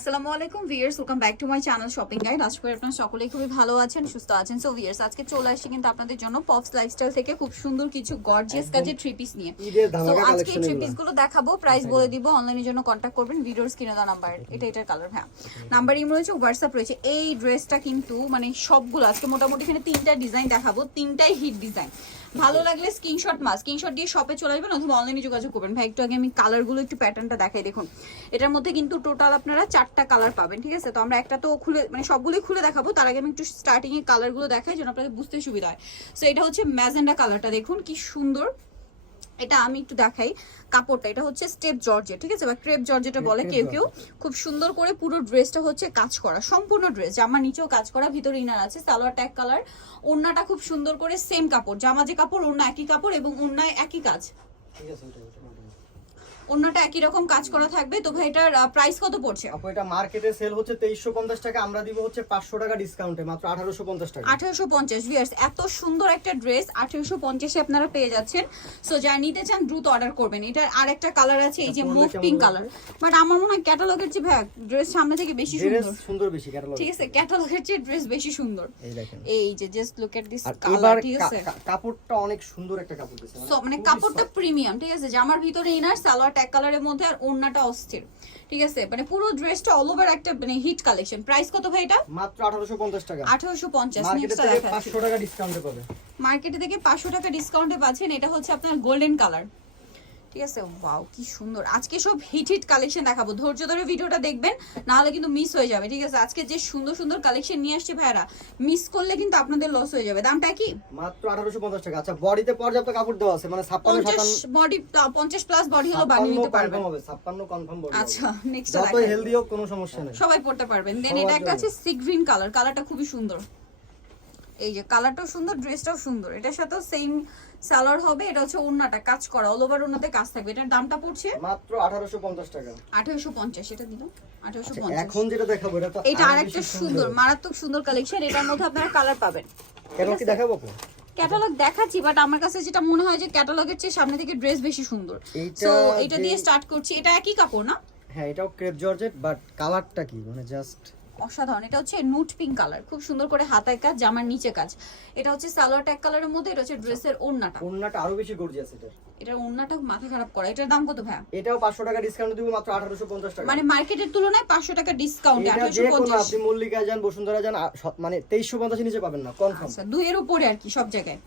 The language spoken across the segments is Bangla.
আসসালামু আলাইকুম viewers, welcome back to my channel shopping guide. আশা করি আপনারা সকলেই খুবই ভালো আছেন, সুস্থ আছেন। সো ভিউয়ার্স, আজকে চলে আসছি কিন্তু আপনাদের জন্য পপস লাইফস্টাইল থেকে খুব সুন্দর কিছু গর্জিয়াস কাজের থ্রি পিস নিয়ে। সো আজকে থ্রি পিস গুলো দেখাবো, প্রাইস বলে দিব, অনলাইনের জন্য কন্ট্যাক্ট করবেন ভিডিওর স্ক্রিনে দেওয়া নাম্বার। এটার কালার হ্যাঁ নাম্বার ইমো রয়েছে, হোয়াটসঅ্যাপ রয়েছে। এই ড্রেসটা কিন্তু মানে সবগুলো আজকে মোটামুটি এখানে তিনটা ডিজাইন দেখাবো, তিনটাই হিট ডিজাইন। ভালো লাগলে স্ক্রিনশট দিয়ে শপে চলে আসবেন অথবা অনলাইনে যোগাযোগ করবেন। ভাই একটু আগে আমি কালারগুলো একটু প্যাটার্নটা দেখাই, দেখুন এটার মধ্যে কিন্তু টোটাল আপনারা 4টা কালার পাবেন, ঠিক আছে? তো আমরা একটা তো খুলে মানে সবগুলোই খুলে দেখাবো, তার আগে আমি একটু স্টার্টিং এ কালারগুলো দেখাই যেন আপনাদের বুঝতে সুবিধা হয়। সো এটা হচ্ছে ম্যাজেন্ডা কালারটা, দেখুন কি সুন্দর। এটা আমি একটু দেখাই কাপড়টা, এটা হচ্ছে স্টেপ জর্জেট, ঠিক আছে, বা ক্রেপ জর্জেটা বলে কেউ কেউ। খুব সুন্দর করে পুরো ড্রেসটা হচ্ছে কাজ করা, সম্পূর্ণ ড্রেস জামার নিচেও কাজ করা, ভিতরে ইনার আছে, সালোয়ার ট্যাগ কালার। ওড়নাটা খুব সুন্দর করে সেম কাপড়, জামা যে কাপড় ওড়না একই কাপড় এবং ওড়নায় একই কাজ, ঠিক আছে। ওড়নাটা একই রকম কাজ করা থাকবে। তো ভাই এটার প্রাইস কত পড়ছে? আপু এটা মার্কেটে সেল হচ্ছে 2350 টাকা, আমরা দিব হচ্ছে 500 টাকা ডিসকাউন্টে মাত্র 1850 টাকা। 1850 ভিউয়ার্স, এত সুন্দর একটা ড্রেস 1850 এ আপনারা পেয়ে যাচ্ছেন। সো যারা নিতে চান দ্রুত অর্ডার করবেন। এটার আরেকটা কালার আছে, এই যে মুভ পিঙ্ক কালার, বাট আমার মনে হয় ক্যাটালগের চেয়ে ভাই ড্রেস সামনে থেকে বেশি সুন্দর বেশি ক্যাটালগ, ঠিক আছে? ক্যাটালগের চেয়ে ড্রেস বেশি সুন্দর। এই দেখেন, এই যে জাস্ট লুক এট দিস আর কালার, ঠিক আছে? কাপড়টা অনেক সুন্দর একটা কাপড় দিয়েছে, সো মানে কাপড়টা প্রিমিয়াম, ঠিক আছে? জামার ভিতরে ইনার, সালোয়ার ট্যাগ কালারের মধ্যে, আর ওড়নাটা অস্থির, ঠিক আছে? মানে পুরো ড্রেসটা অল ওভার একটা মানে হিট কালেকশন। প্রাইস কত ভাই এটা? মাত্র 1850 টাকা। 1850। মার্কেটে নেক্সট থেকে দেখাচ্ছি, 500 টাকা ডিসকাউন্টে পাবে। মার্কেটে থেকে 500 টাকা ডিসকাউন্টে পাচ্ছেন। এটা হচ্ছে আপনার গোল্ডেন কালার, ঠিক আছে? ওয়াও কি সুন্দর। আজকে সব হিট কালেকশন দেখাবো, ধৈর্য ধরে ভিডিওটা দেখবেন, না হলে কিন্তু মিস হয়ে যাবে, ঠিক আছে? আজকে যে সুন্দর সুন্দর কালেকশন নিয়ে আসছে ভাইরা, মিস করলে কিন্তু আপনাদের লস হয়ে যাবে। দামটা কি? মাত্র 1850 টাকা। আচ্ছা, বডিতে পর্যাপ্ত কাপড় দেওয়া আছে, মানে 56 57 বডি 50 প্লাস বডি হলো বানিয়ে নিতে পারবেন। 56 কনফার্ম বডি। আচ্ছা নেক্সট যতই হেলদি হোক কোনো সমস্যা নেই, সবাই পড়তে পারবেন। দেন এটা একটা আছে সি গ্রিন কালার, কালারটা খুবই সুন্দর। এই যে কালারটাও সুন্দর, ড্রেসটাও সুন্দর। এটার সাথেও সেম সালোয়ার হবে। এটা হচ্ছে ওড়নাটা কাজ করা, অল ওভার ওড়নাতে কাজ থাকবে। এটার দামটা পড়ছে মাত্র 1850 টাকা। 1850। এটা দিন 1850। এখন যেটা দেখাবো এটা তো এটা আরেকটা সুন্দর, মারাত্মক সুন্দর কালেকশন। এটার মধ্যে আপনারা কালার পাবেন। কেন কি দেখাবো আপু? ক্যাটালগ দেখাচ্ছি, বাট আমার কাছে যেটা মনে হয় যে ক্যাটালগের চেয়ে সামনে থেকে ড্রেস বেশি সুন্দর। সো এটা দিয়ে স্টার্ট করছি। এটা একই কাপড় না? হ্যাঁ, এটাও ক্রেপ জর্জেট, বাট কালারটা কি মানে জাস্ট অসাধারণ। এটা হচ্ছে নুট পিঙ্ক কালার, খুব সুন্দর করে হাতায় কাজ, জামার নিচে কাজ। এটা হচ্ছে সালোয়ার ট্যাগ কালারের মধ্যে। এটা হচ্ছে ড্রেসের ওড়নাটা আরো বেশি গর্জিয়াস। এটার ওড়নাটা মাথা খারাপ করা। এটার দাম কত ভাই? এটাও 500 টাকা ডিসকাউন্ট দিব, মাত্র 1850 টাকা। মানে মার্কেটের তুলনায় 500 টাকা ডিসকাউন্ট। এটা যে কোনো 1850। আপনি মল্লিকা যান, বসুন্ধরা যান, মানে 2350 এর নিচে পাবেন না কনফার্ম। আচ্ছা, দুইয়ের উপরে আর কি সব জায়গায়।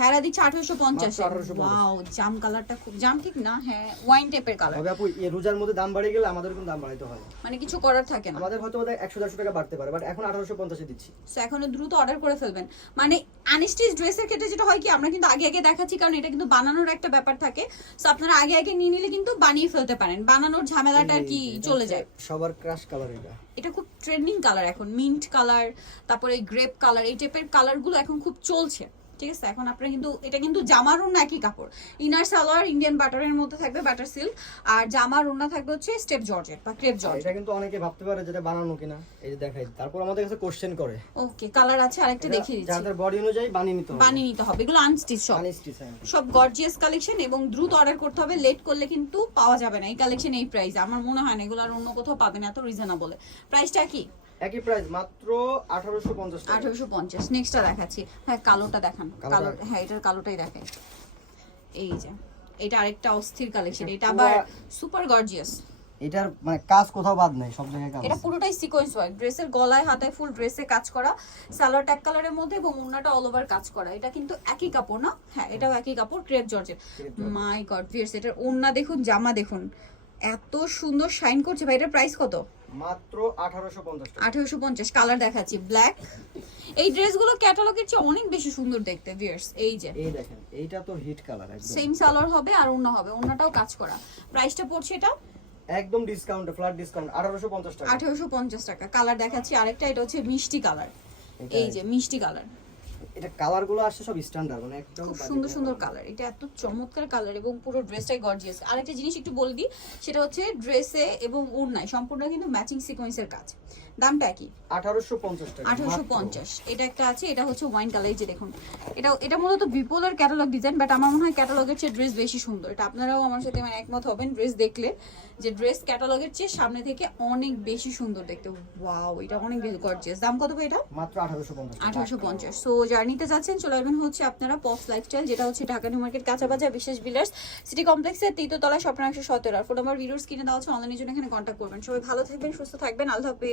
ভাড়া দিচ্ছে 1850। ওয়াও, জাম কালারটা খুব জাম ঠিক না, হ্যাঁ ওয়াইন টাইপের কালার। তবে আপু এই রোজার মধ্যে দাম বাড়ে গেলে আমাদের কিন্তু দাম বাড়াইতে হয়, মানে কিছু করার থাকে না। আমাদের হয়তো 100-150 টাকা বাড়তে পারে, বাট এখন 1850 এ দিচ্ছি। সো এখন দ্রুত অর্ডার করে ফেলবেন। মানে আনস্টিচ ড্রেসের ক্ষেত্রে যেটা হয় কি, আমরা কিন্তু আগে আগে দেখাচ্ছি কারণ এটা কিন্তু বানানোর একটা ব্যাপার থাকে। সো আপনারা আগে আগে নিয়ে নিলে কিন্তু বানিয়ে ফেলতে পারেন, বানানোর ঝামেলাটা আর কি চলে যায়। সবার ক্রাশ কালার এটা। এটা খুব ট্রেন্ডিং কালার এখন, মিন্ট কালার, তারপরে গ্রেপ কালার, এই টাইপের কালারগুলো এখন খুব চলছে, ঠিক আছে? এখন আপনারা কিন্তু এটা কিন্তু জামার ওড়না একই কাপড়, ইনার সালোয়ার ইন্ডিয়ান বাটারের মধ্যে থাকবে, বাটার সিল্ক, আর জামার ওড়না থাকবে হচ্ছে স্টেপ জর্জেট বা ক্রেপ জর্জেট। এটা কিন্তু অনেকে ভাবতে পারে যেটা বানানো কিনা, এই যে দেখাই, তারপর আমাদের কাছে কোশ্চেন করে। ওকে, কালার আছে আরেকটা দেখিয়ে দিচ্ছি, যাদের বডি অনুযায়ী বানিয়ে নিতে হবে। এগুলো আনস্টিচ সব, সব গর্জিয়াস কালেকশন এবং দ্রুত অর্ডার করতে হবে, লেট করলে কিন্তু পাওয়া যাবে না এই কালেকশন এই প্রাইস। আমার মনে হয় না এগুলো আর অন্য কোথাও পাবেন এত রিজনেবল। প্রাইসটা কি? একই প্রাইস, মাত্র 1850 টাকা। 1850। নেক্সটটা দেখাচ্ছি। হ্যাঁ কালোটা দেখান, কালো, হ্যাঁ এটার কালোটাই দেখাই। এই যে এটা আরেকটা অস্থির কালেকশন, এটা আবার সুপার গর্জিয়াস। এটার মানে কাজ কোথাও বাদ নাই, সব জায়গায় কাজ। এটা পুরোটাই সিকোয়েন্স ওয়ার্ক, ড্রেসের গলায় হাতায় ফুল ড্রেসে কাজ করা, সালোয়ার ট্যাগ কালারের মধ্যে এবং ওড়নাটা অল ওভার কাজ করা। এটা কিন্তু একই কাপড় না? হ্যাঁ এটাও একই কাপড়, ক্রেপ জর্জেট। মাই গড ভিউয়ার্স, এটার ওড়না দেখুন, জামা দেখুন, এত সুন্দর শাইন করছে ভাই। এটার প্রাইস কত? মাত্র 1850 টাকা। 1850। কালার দেখাচ্ছি ব্ল্যাক। এই ড্রেসগুলো ক্যাটালগের চেয়ে অনেক বেশি সুন্দর দেখতে ভিউয়ার্স। এই যে এই দেখেন, এইটা তো হিট কালার একদম। সেম সালোয়ার হবে আর ওড়না হবে, ওড়নাটাও কাজ করা। প্রাইসটা পড়ছে এটা একদম ডিসকাউন্টে, ফ্ল্যাট ডিসকাউন্ট, 1850 টাকা। 1850 টাকা। কালার দেখাচ্ছি আরেকটা, এটা হচ্ছে মিষ্টি কালার। এই যে মিষ্টি কালার, এটা কালারগুলো আসছে সব স্ট্যান্ডার্ড, মানে একদম খুব সুন্দর সুন্দর কালার। এটা এত চমৎকার কালার এবং পুরো ড্রেসটাই গর্জিয়াস। আরেকটা জিনিস একটু বলে দিই, সেটা হচ্ছে ড্রেসে এবং ওড়নায় সম্পূর্ণ কিন্তু ম্যাচিং সিকোয়েন্সের কাজ। দামটা কি? 1850 টাকা। 1850। এটা একটা আছে, এটা হচ্ছে ওয়াইন কালার। যে দেখুন, এটা মূলত বিপোলার ক্যাটালগ ডিজাইন, বাট আমার মনে হয় ক্যাটালগের চেয়ে ড্রেস বেশি সুন্দর। এটা আপনারাও আমার সাথে মানে একমত হবেন ড্রেস দেখলে, যে ড্রেস ক্যাটালগের চেয়ে সামনে থেকে অনেক বেশি সুন্দর দেখতে। ওয়াও, এটা অনেক গর্জিয়াস। দাম কত ভাই এটা? মাত্র 1850। 1850। সো যারা নিতে যাচ্ছেন চলে আসবেন হচ্ছে আপনারা পপস লাইফস্টাইল, যেটা হচ্ছে ঢাকা নিউ মার্কেট কাঁচা বাজার বিশেষ বিলার্স সিটি কমপ্লেক্সের 3য় তলায়, স্বপ্ন 117। আর ফোন নাম্বার ভিডিওর স্ক্রিনে দেওয়া আছে, অনলাইনের জন্য এখানে কন্ট্যাক্ট করবেন। সবাই ভালো থাকবেন, সুস্থ থাকবেন, আল্লাহ হাফেজ।